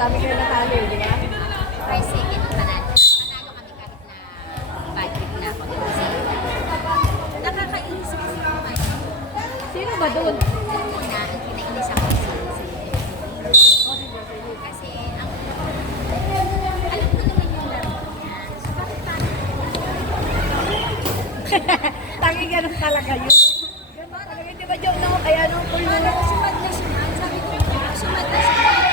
Dami kayo natalo, di ba? First, second, panalo. Panalo kami kahit na bad trip na ako. Kasi nakakainis kasi naman. Sino ba doon? Una, ang kinainis ako kasi ang alam ko naman yung laro niya. So, bakit tayo? Tangi ganun talaga yun. Ganun talaga. Di ba joke na ako kaya nung pulo? Paano ko sumad na sumad? Sabi ko, sumad na sumad.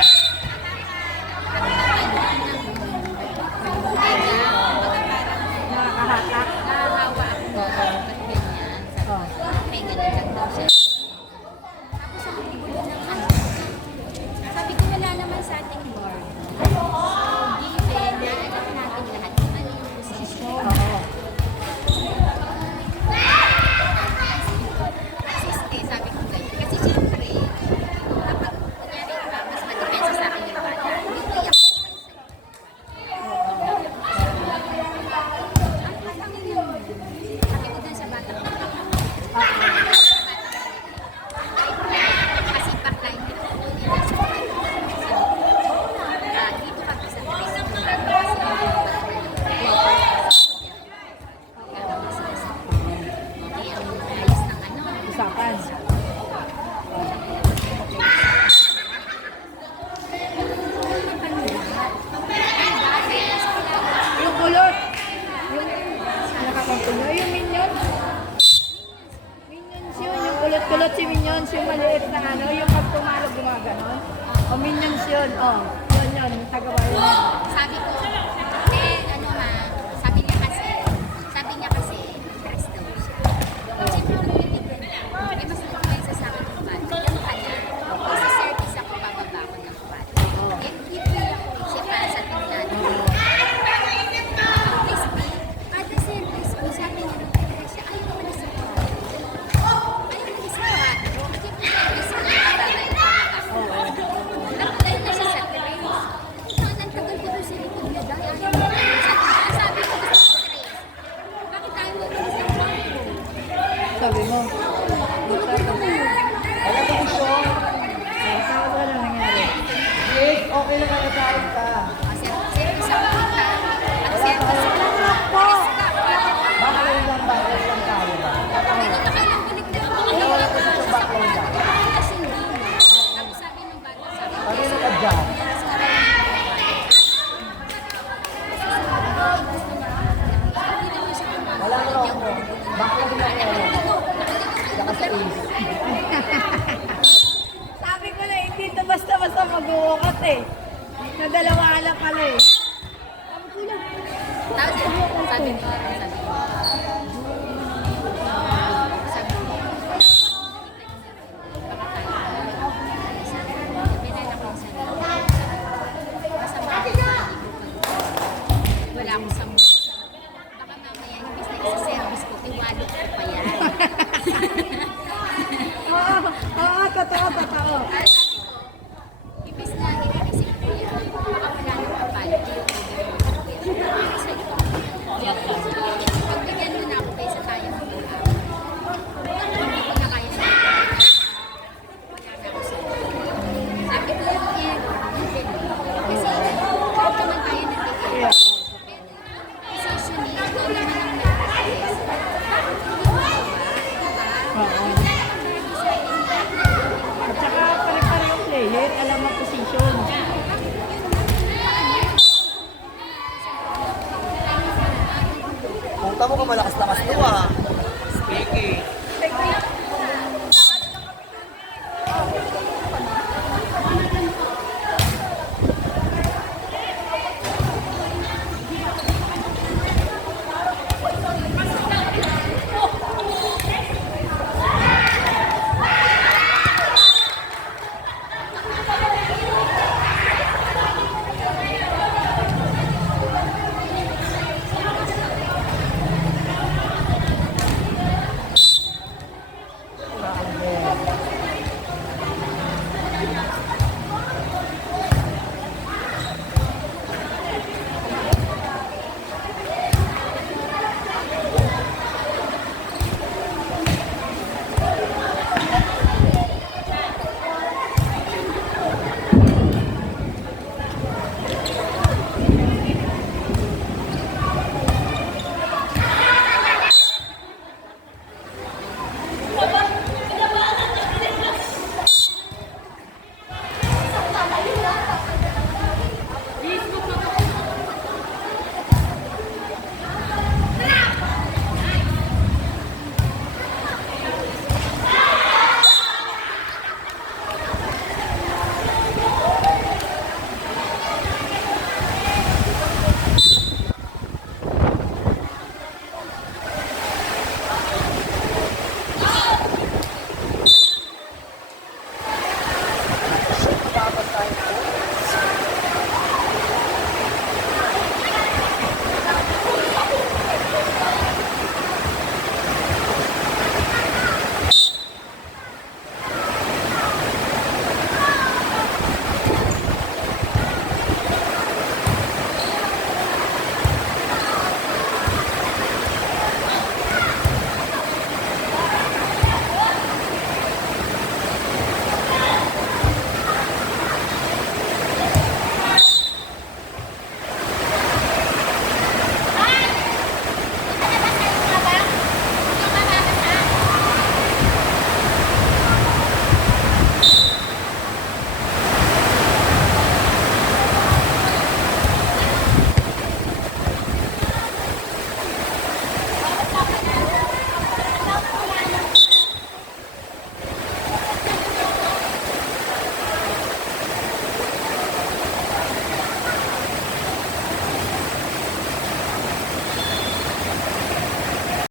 Nakakahatak. Nahahawa ako. Ba't ganyan? May ganyan lang daw siya. Tapos ang ibig ng ano. Sabi ko wala naman sa ating board. Given na alam natin lahat kung ano yung position. Assist sabi ko ganyan. Kasi siyempre, kapag kunyari mas madepensa sa akin yung bata, hindi ko iyak ko kayo sa'yo. Sabi ko dun sa bata ko. Kasi backline dito ko dito sa dito kami sa Chris. Okay, ang ayos ng ano. Usapan. Yung kulot. Yung nakakapuno. Yung Minions. Minions yun. Yung kulot-kulot si Minions. Yung maliit na ano. Yung pag tumalog gumaganon. O Minions yun. O. Yun yun. Tagabayan yun. Sabi ko, ano ma, sabi niya kasi, stress daw siya. Siyempre, nagpipigil na. Mas nagpipigil sa akin ng bata. Yung kanya, sa service ako, bababa ako ng bata. Hindi ako siya para sa tingnan. Crispy, ate sir, crispy, sabi niya, siya, ayaw mo na sa bata. Ayaw mo na sa bata. Siyempre, crispy, bababa yung bata ko. Nakatay na siya sa trace. Ang tagal ko doon sa likod niya daw. Okay lang nakasahod ka. Service ako kita. At service ako. Bakit lang tayo ba? Hindi na kayo balik na ako. Kaya wala ko sa backlog lang. Kasi hindi. Tapos sabi ng bata, sabi ko, Kanina ka dyan. Wala na ako. Backlog lang yan. Saka sa is. Sabi ko na, hindi ito basta-basta mag-uukat eh. Nadalawa lang pala eh. Sabi ko na. Tapos sabi ko,